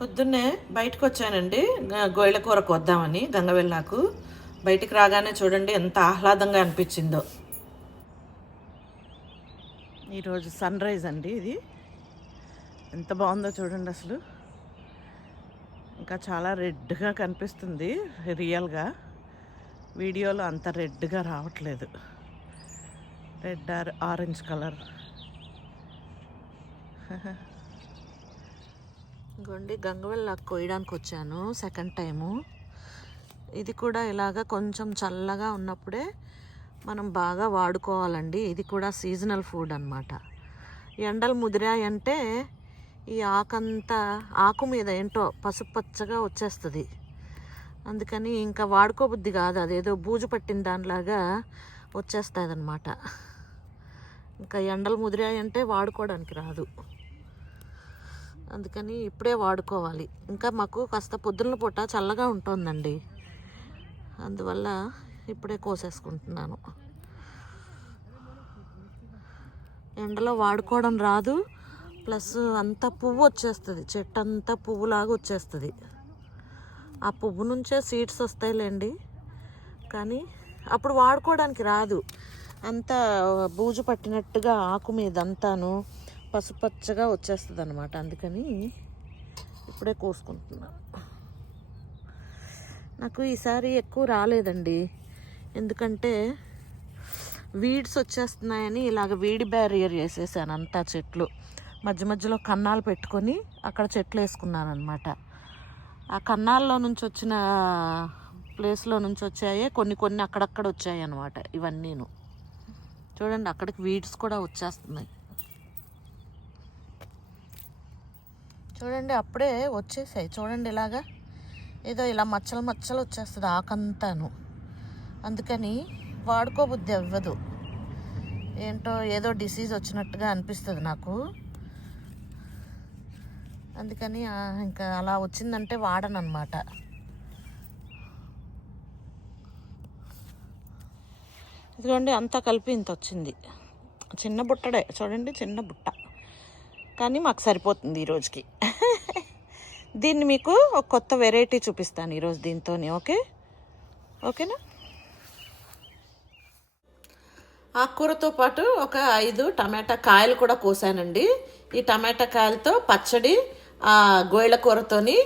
పొద్దున్నే బయటకు వచ్చానండి. గొయ్యల కూరకు వద్దామని గంగవెల్లాకు. బయటికి రాగానే చూడండి ఎంత ఆహ్లాదంగా అనిపించిందో. ఈరోజు సన్ రైజ్ అండి ఇది. ఎంత బాగుందో చూడండి అసలు. ఇంకా చాలా రెడ్గా కనిపిస్తుంది రియల్గా. వీడియోలో అంత రెడ్గా రావట్లేదు. Red orange colour. ఇంకోండి గంగవెల్లాకు కోయడానికి వచ్చాను సెకండ్ టైము. ఇది కూడా ఇలాగ కొంచెం చల్లగా ఉన్నప్పుడే మనం బాగా వాడుకోవాలండి. ఇది కూడా సీజనల్ ఫుడ్ అన్నమాట. ఎండలు ముదిరాయంటే ఈ ఆకు మీద ఏంటో పసుపు పచ్చగా వచ్చేస్తుంది. అందుకని ఇంకా వాడుకోబుద్ధి కాదు, అదేదో బూజు పట్టిన దానిలాగా వచ్చేస్తుంది అన్నమాట. ఇంకా ఎండలు ముదిరాయంటే వాడుకోవడానికి రాదు. అందుకని ఇప్పుడే వాడుకోవాలి. ఇంకా మాకు కాస్త పొద్దున్న పూట చల్లగా ఉంటుందండి, అందువల్ల ఇప్పుడే కోసేసుకుంటున్నాను. ఎండలో వాడుకోవడం రాదు, ప్లస్ అంతా పువ్వు వచ్చేస్తుంది, చెట్టు అంతా పువ్వులాగా వచ్చేస్తుంది. ఆ పువ్వు నుంచే సీడ్స్ వస్తాయిలేండి, కానీ అప్పుడు వాడుకోవడానికి రాదు. అంతా బూజు పట్టినట్టుగా ఆకు మీద అంతాను పసుపచ్చగా వచ్చేస్తుంది అనమాట. అందుకని ఇప్పుడే కోసుకుంటున్నాను. నాకు ఈసారి ఎక్కువ రాలేదండి, ఎందుకంటే వీడ్స్ వచ్చేస్తున్నాయని ఇలాగ వీడి బ్యారియర్ వేసేసాను. అంతా చెట్లు మధ్య మధ్యలో కన్నాలు పెట్టుకొని అక్కడ చెట్లు వేసుకున్నాను అనమాట. ఆ కన్నాల్లో నుంచి వచ్చిన ప్లేస్లో నుంచి వచ్చాయే కొన్ని అక్కడక్కడ వచ్చాయి అనమాట. ఇవన్నీను చూడండి, అక్కడికి వీడ్స్ కూడా వచ్చేస్తున్నాయి చూడండి. అప్పుడే వచ్చేసాయి చూడండి, ఇలాగా ఏదో ఇలా మచ్చలు మచ్చలు వచ్చేస్తుంది ఆకంతాను. అందుకని వాడుకోబుద్ధి అవ్వదు, ఏంటో ఏదో డిసీజ్ వచ్చినట్టుగా అనిపిస్తుంది నాకు. అందుకని ఇంకా అలా వచ్చిందంటే వాడను అనమాట. ఇదిగోండి అంతా కలిపి ఇంత వచ్చింది. చిన్న బుట్టడే చూడండి, చిన్న బుట్ట, కానీ మాకు సరిపోతుంది ఈరోజుకి. దీన్ని మీకు ఒక కొత్త వెరైటీ చూపిస్తాను ఈరోజు దీంతోనే. ఓకేనా? ఆకుకూరతో పాటు ఒక 5 టమాటా కాయలు కూడా కోసానండి. ఈ టమాటా కాయలతో పచ్చడి, గొయ్యల కూరతోని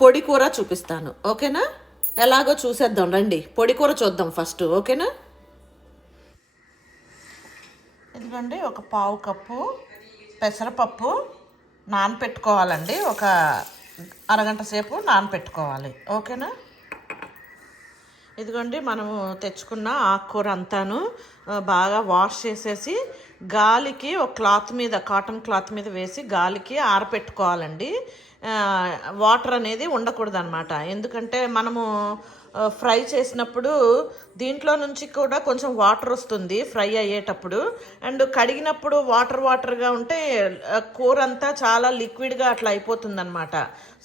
పొడి కూర చూపిస్తాను. ఓకేనా? ఎలాగో చూసేద్దాం రండి. పొడి కూర చూద్దాం ఫస్ట్. ఓకేనా? ఎందుకండి ఒక 1/2 కప్పు పెసరపప్పు నానపెట్టుకోవాలండి. ఒక అరగంట సేపు నానపెట్టుకోవాలి. ఓకేనా? ఇదిగోండి మనము తెచ్చుకున్న ఆకుకూర అంతాను బాగా వాష్ చేసేసి గాలికి ఒక కాటన్ క్లాత్ మీద వేసి గాలికి ఆరపెట్టుకోవాలండి. వాటర్ అనేది ఉండకూడదు అనమాట. ఎందుకంటే మనము ఫ్రై చేసినప్పుడు దీంట్లో నుంచి కూడా కొంచెం వాటర్ వస్తుంది ఫ్రై అయ్యేటప్పుడు. అండ్ కడిగినప్పుడు వాటర్గా ఉంటే కూర అంతా చాలా లిక్విడ్గా అట్లా అయిపోతుంది అనమాట.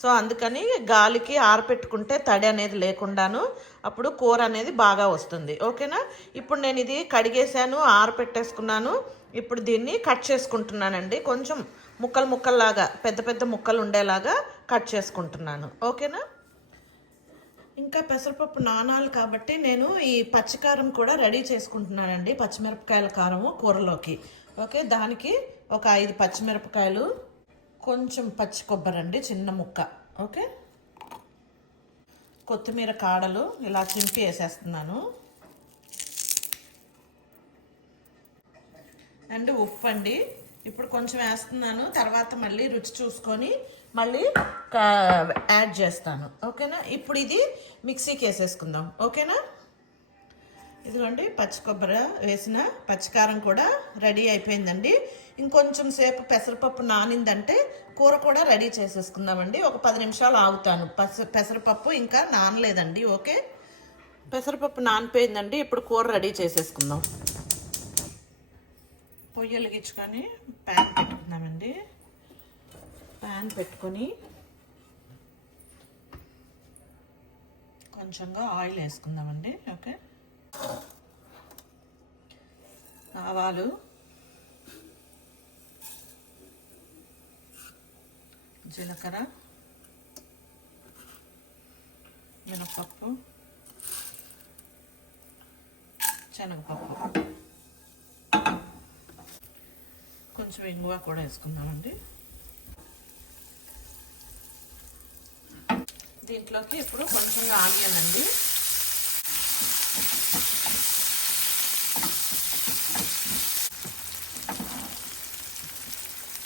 సో అందుకని గాలికి ఆరపెట్టుకుంటే తడి అనేది లేకుండాను అప్పుడు కూర అనేది బాగా వస్తుంది. ఓకేనా? ఇప్పుడు నేను ఇది కడిగేసాను, ఆరపెట్టేసుకున్నాను. ఇప్పుడు దీన్ని కట్ చేసుకుంటున్నానండి. కొంచెం ముక్కల్లాగా పెద్ద ముక్కలు ఉండేలాగా కట్ చేసుకుంటున్నాను. ఓకేనా? ఇంకా పెసరపప్పు నానాలి కాబట్టి నేను ఈ పచ్చికారం కూడా రెడీ చేసుకుంటున్నానండి. పచ్చిమిరపకాయల కారము కూరలోకి. ఓకే, దానికి ఒక 5 పచ్చిమిరపకాయలు, కొంచెం పచ్చి కొబ్బరి అండి, చిన్న ముక్క. ఓకే, కొత్తిమీర కాడలు ఇలా చింపి వేసేస్తున్నాను. అండ్ ఉప్పు అండి, ఇప్పుడు కొంచెం వేస్తున్నాను, తర్వాత మళ్ళీ రుచి చూసుకొని మళ్ళీ యాడ్ చేస్తాను. ఓకేనా? ఇప్పుడు ఇది మిక్సీకి వేసేసుకుందాం. ఓకేనా? ఇదిగోండి పచ్చి కొబ్బరి వేసిన పచ్చికారం కూడా రెడీ అయిపోయిందండి. ఇంకొంచెం సేపు పెసరపప్పు నానిందంటే కూర కూడా రెడీ చేసేసుకుందామండి. ఒక 10 నిమిషాలు ఆగుతాను. పెసరపప్పు ఇంకా నానలేదండి. ఓకే, పెసరపప్పు నానిపోయిందండి. ఇప్పుడు కూర రెడీ చేసేసుకుందాం. పొయ్యి వెలిగించుకొని ప్యాన్ పెట్టుకుందామండి. ప్యాన్ పెట్టుకొని కొంచెంగా ఆయిల్ వేసుకుందామండి. ఓకే, ఆవాలు, జీలకర్ర, మినపప్పు, శనగపప్పు, కొంచెం ఇంగువ కూడా వేసుకుందామండి. దీంట్లోకి ఇప్పుడు కొంచెం ఆనియన్ అండి,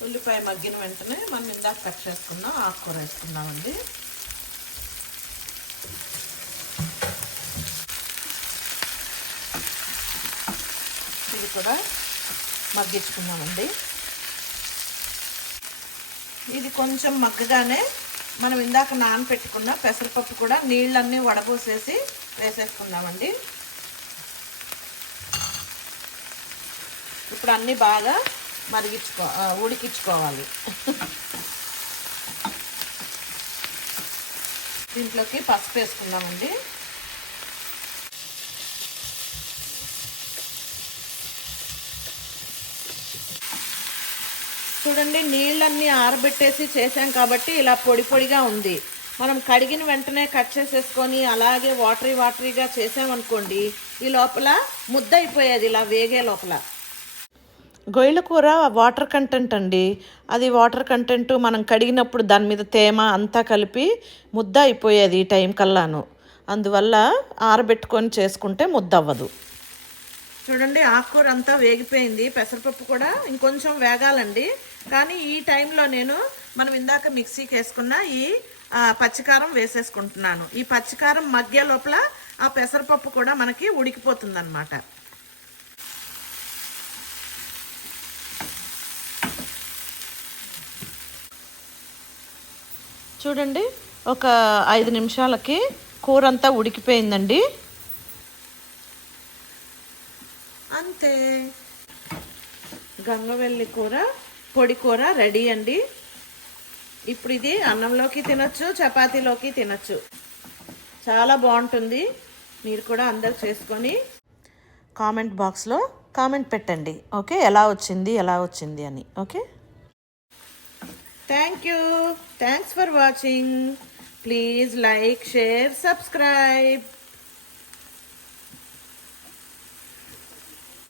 ఉల్లిపాయ మగ్గిన వెంటనే మనం ఇందాక కట్ చేసుకున్నాం ఆకుకూర వేసుకుందామండి. ఇది కూడా మగ్గించుకుందామండి. ఇది కొంచెం మగ్గగానే మనం ఇందాక నానపెట్టుకున్న పెసరపప్పు కూడా నీళ్ళన్నీ వడపోసేసి వేసేసుకుందామండి. ఇప్పుడు అన్నీ బాగా ఉడికించుకోవాలి. దీంట్లోకి పసుపు వేసుకుందామండి. చూడండి, నీళ్ళన్నీ ఆరబెట్టేసి చేసాం కాబట్టి ఇలా పొడి పొడిగా ఉంది. మనం కడిగిన వెంటనే కట్ చేసేసుకొని అలాగే వాటరీగా చేసామనుకోండి, ఈ లోపల ముద్ద అయిపోయేది ఇలా వేగే లోపల. గొయ్యల కూర వాటర్ కంటెంట్ అండి. అది వాటర్ కంటెంట్ మనం కడిగినప్పుడు దాని మీద తేమ అంతా కలిపి ముద్ద అయిపోయేది ఈ టైం కల్లాను. అందువల్ల ఆరబెట్టుకొని చేసుకుంటే ముద్ద అవ్వదు. చూడండి, ఆకుకూర అంతా వేగిపోయింది. పెసరపప్పు కూడా ఇంకొంచెం వేగాలండి. కానీ ఈ టైంలో మనం ఇందాక మిక్సీకి వేసుకున్న ఈ పచ్చికారం వేసేసుకుంటున్నాను. ఈ పచ్చికారం మధ్య లోపల ఆ పెసరపప్పు కూడా మనకి ఉడికిపోతుంది అన్నమాట. చూడండి, ఒక 5 నిమిషాలకి కూర అంతా ఉడికిపోయిందండి. అంతే, గంగవెల్లి కూర పొడి కూర రెడీ అండి. ఇప్పుడు ఇది అన్నంలోకి తినొచ్చు, చపాతీలోకి తినొచ్చు. చాలా బాగుంటుంది. మీరు కూడా అందరు చేసుకొని కామెంట్ బాక్స్లో కామెంట్ పెట్టండి. ఓకే, ఎలా వచ్చింది అని. Okay, thank you. Thanks for watching. Please like, share, subscribe.